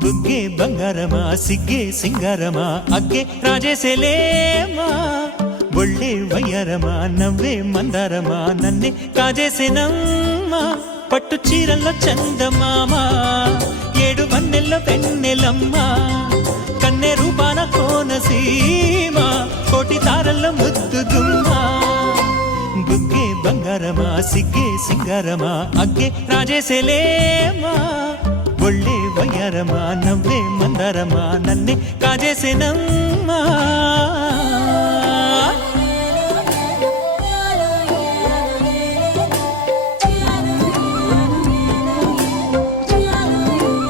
బుగ్గే బంగారమా సిగ్గే సింగారమా అగ్గే రాజేసేలేమా ఒళ్ళే వయ్యారమా నవ్వే మందారమా నన్నే కాజేసేనమ్మా పట్టు చీరల్లో చందమామా ఏడు వన్నెల్లో వెన్నెలమ్మా కన్నె రూపాన కోనసీమ కోటి తారల్లో ముద్దుగుమ్మా బుగ్గే బంగారమా సిగ్గే సింగారమా అగ్గే రాజేసేలేమా ఒళ్ళే వయ్యారమా నవ్వే మందారమా నన్నే కాజేసేనమ్మా